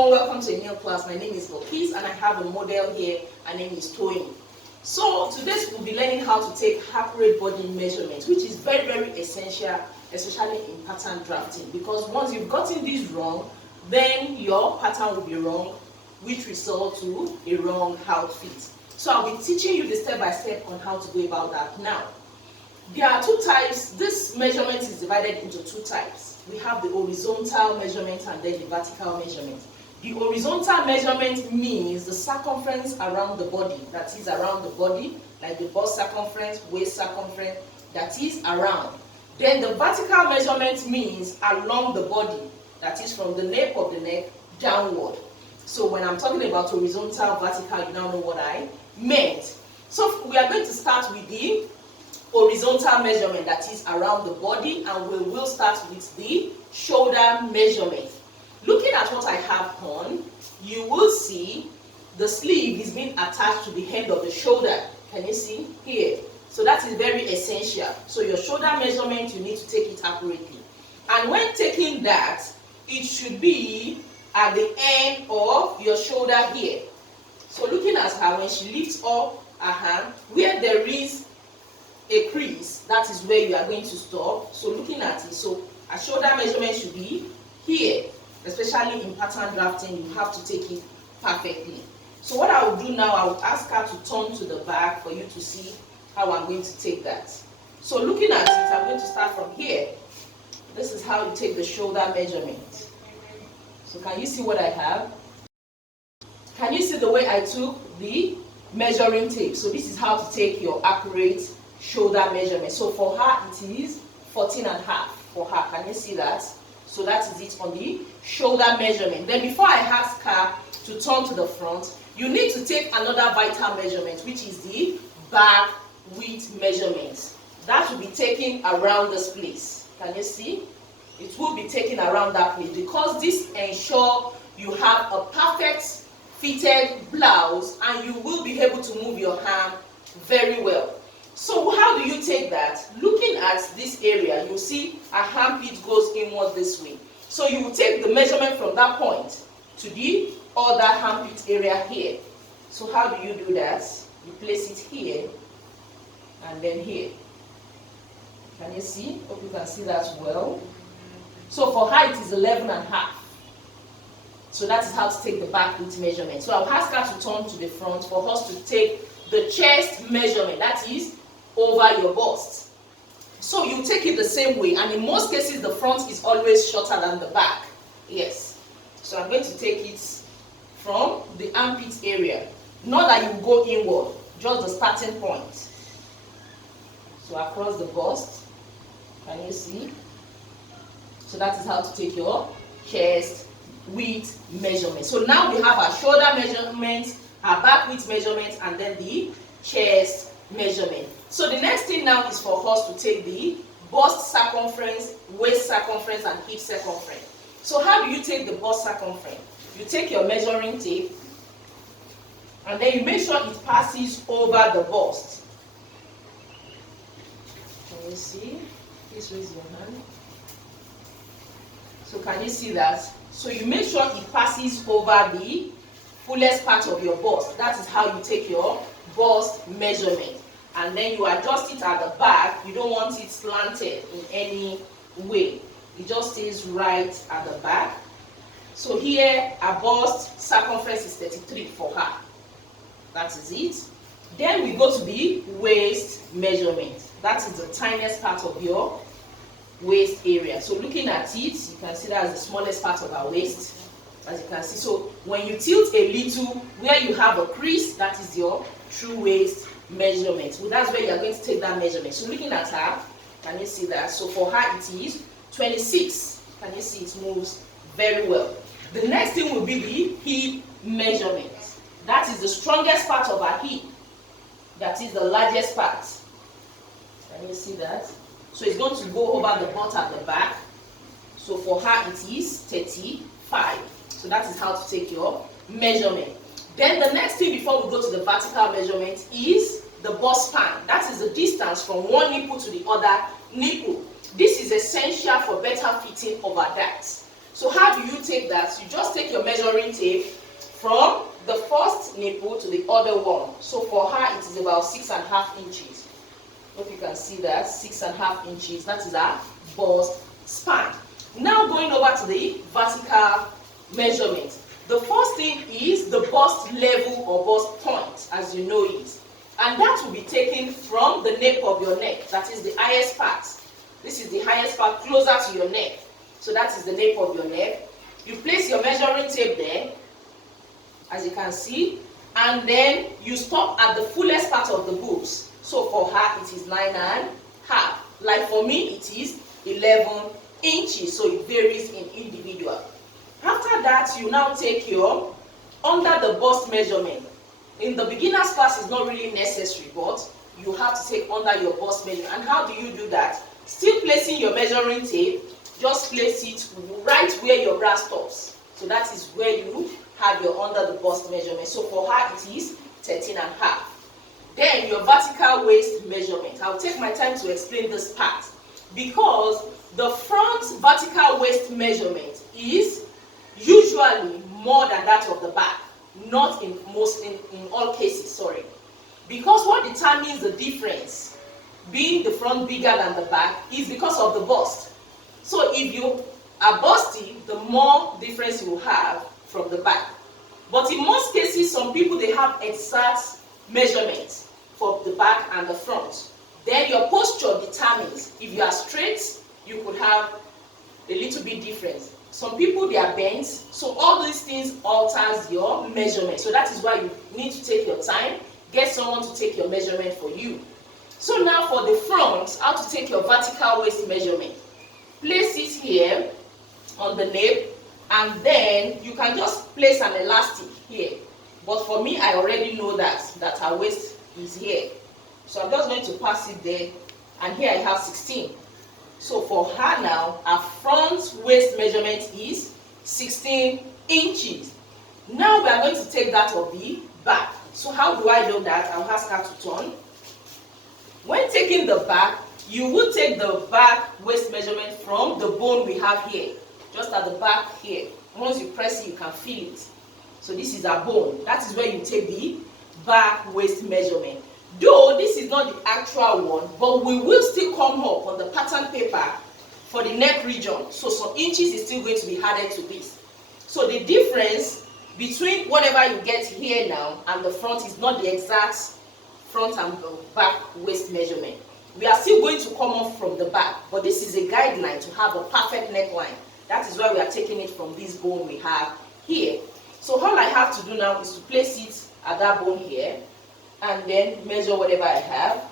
everyone, welcome to a new class. My name is Lokis and I have a model here. Her name is Toyin. So today we'll be learning how to take accurate body measurements, which is very, very essential, especially in pattern drafting, because once you've gotten this wrong, then your pattern will be wrong, which results to a wrong outfit. So I'll be teaching you the step-by-step on how to go about that now. There are two types. This measurement is divided into two types. We have the horizontal measurement and then the vertical measurement. The horizontal measurement means the circumference around the body, that is around the body, like the bust circumference, waist circumference, that is around. Then the vertical measurement means along the body, that is from the nape of the neck downward. So when I'm talking about horizontal, vertical, you now know what I meant. So we are going to start with the horizontal measurement, that is around the body, and we will start with the shoulder measurement. Looking at what I have on, you will see the sleeve is being attached to the end of the shoulder. Can you see here? So that is very essential. So your shoulder measurement, you need to take it accurately. And when taking that, it should be at the end of your shoulder here. So looking at her, when she lifts up her hand, where there is a crease, that is where you are going to stop. So looking at it, so a shoulder measurement should be here. Especially in pattern drafting, you have to take it perfectly. So what I will do now, I will ask her to turn to the back for you to see how I'm going to take that. So looking at it, I'm going to start from here. This is how you take the shoulder measurement. So can you see what I have? Can you see the way I took the measuring tape? So this is how to take your accurate shoulder measurement. So for her, it is 14.5 for her. Can you see that? So that is it on the shoulder measurement. Then before I ask her to turn to the front, you need to take another vital measurement, which is the back width measurement. That will be taken around this place. Can you see? It will be taken around that place, because this ensures you have a perfect fitted blouse and you will be able to move your hand very well. So how do you take that? Looking at this area, you see a armpit goes inward this way. So you will take the measurement from that point to the other armpit area here. So how do you do that? You place it here and then here. Can you see? Hope you can see that well. So for her, it is 11.5. So that is how to take the back width measurement. So I'll ask her to turn to the front for us to take the chest measurement, that is over your bust. So you take it the same way, and in most cases the front is always shorter than the back. Yes. So I'm going to take it from the armpit area. Not that you go inward, just the starting point. So across the bust. Can you see? So that is how to take your chest width measurement. So now we have our shoulder measurement, our back width measurement, and then the chest measurement. So the next thing now is for us to take the bust circumference, waist circumference, and hip circumference. So how do you take the bust circumference? You take your measuring tape and then you make sure it passes over the bust. Can you see? Please raise your hand. So can you see that? So you make sure it passes over the fullest part of your bust. That is how you take your bust measurement. And then you adjust it at the back. You don't want it slanted in any way. It just stays right at the back. So here, our bust circumference is 33 for her. That is it. Then we go to the waist measurement. That is the tiniest part of your waist area. So looking at it, you can see that as the smallest part of our waist, as you can see. So when you tilt a little, where you have a crease, that is your true waist measurement. So that's where you are going to take that measurement. So looking at her, can you see that? So for her it is 26. Can you see it moves very well? The next thing will be the hip measurement. That is the strongest part of her hip. That is the largest part. Can you see that? So it's going to go over the butt at the back. So for her it is 35. So that is how to take your measurement. Then the next thing before we go to the vertical measurement is the bust span. That is the distance from one nipple to the other nipple. This is essential for better fitting over that. So how do you take that? You just take your measuring tape from the first nipple to the other one. So for her, it is about 6.5 inches. Hope you can see that, 6.5 inches. That is her bust span. Now going over to the vertical measurement. The first thing is the bust level or bust point, as you know it. And that will be taken from the nape of your neck. That is the highest part. This is the highest part closer to your neck. So that is the nape of your neck. You place your measuring tape there, as you can see, and then you stop at the fullest part of the boobs. So for her, it is 9.5. Like for me, it is 11 inches. So it varies in individual. After that, you now take your under the bust measurement. In the beginner's class, it's not really necessary, but you have to take under your bust measurement. And how do you do that? Still placing your measuring tape, just place it right where your bra stops. So that is where you have your under the bust measurement. So for her, it is 13.5. Then your vertical waist measurement. I'll take my time to explain this part because the front vertical waist measurement is usually more than that of the back. Not in all cases, sorry. Because what determines the difference, being the front bigger than the back, is because of the bust. So if you are busty, the more difference you will have from the back. But in most cases, some people, they have exact measurements for the back and the front. Then your posture determines. If you are straight, you could have a little bit different. Some people, they are bent, so all these things alters your measurement. So that is why you need to take your time, get someone to take your measurement for you. So now for the front, how to take your vertical waist measurement. Place it here on the nape, and then you can just place an elastic here. But for me, I already know that her waist is here. So I'm just going to pass it there, and here I have 16. So for her now, her front waist measurement is 16 inches. Now we are going to take that of the back. So how do I do that? I'll ask her to turn. When taking the back, you will take the back waist measurement from the bone we have here, just at the back here. Once you press it, you can feel it. So this is our bone. That is where you take the back waist measurement. Though this is not the actual one, but we will still come up on the pattern paper for the neck region. So some inches is still going to be added to this. So the difference between whatever you get here now and the front is not the exact front and back waist measurement. We are still going to come off from the back, but this is a guideline to have a perfect neckline. That is why we are taking it from this bone we have here. So all I have to do now is to place it at that bone here, and then measure whatever I have.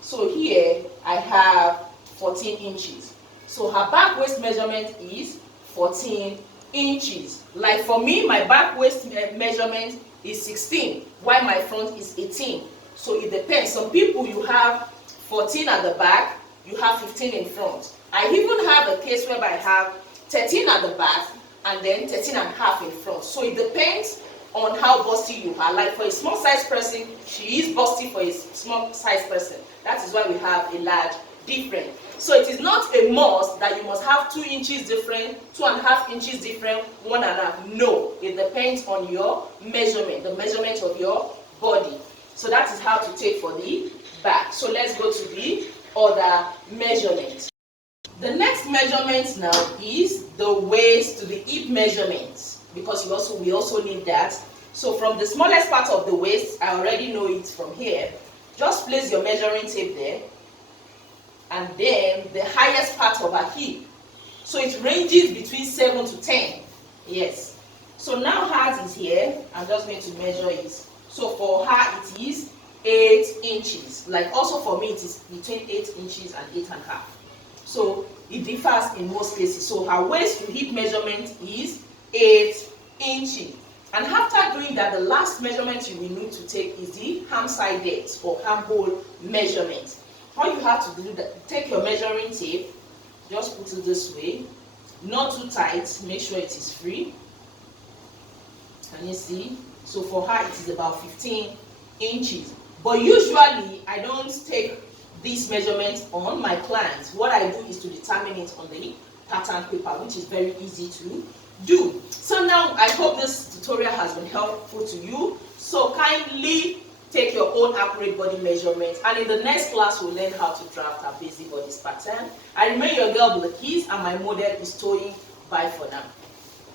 So here I have 14 inches. So her back waist measurement is 14 inches. Like for me, my back waist measurement is 16, while my front is 18. So it depends. Some people, you have 14 at the back, you have 15 in front. I even have a case whereby I have 13 at the back and then 13.5 in front. So it depends on how busty you are. Like for a small size person, she is busty for a small size person. That is why we have a large difference. So it is not a must that you must have 2 inches different, 2.5 inches different, 1.5. No, it depends on your measurement, the measurement of your body. So that is how to take for the back. So let's go to the other measurement. The next measurement now is the waist to the hip measurement, because we also need that. So from the smallest part of the waist, I already know it from here. Just place your measuring tape there, and then the highest part of her hip. So it ranges between 7 to 10. Yes. So now hers is here. I'm just going to measure it. So for her it is 8 inches. Like also for me it is between 8 inches and 8.5. So it differs in most cases. So her waist to hip measurement is 8 inches. And after doing that, the last measurement you will need to take is the ham side depth or ham hole measurement. All you have to do is take your measuring tape, just put it this way, not too tight, make sure it is free. Can you see? So for her it is about 15 inches. But usually I don't take this measurement on my clients. What I do is to determine it on the pattern paper, which is very easy to do. So now I hope this tutorial has been helpful to you. So kindly take your own accurate body measurement, and in the next class we'll learn how to draft a busy bodies pattern. I remain your girl Bilakis, and my model is Toyin. Bye for now.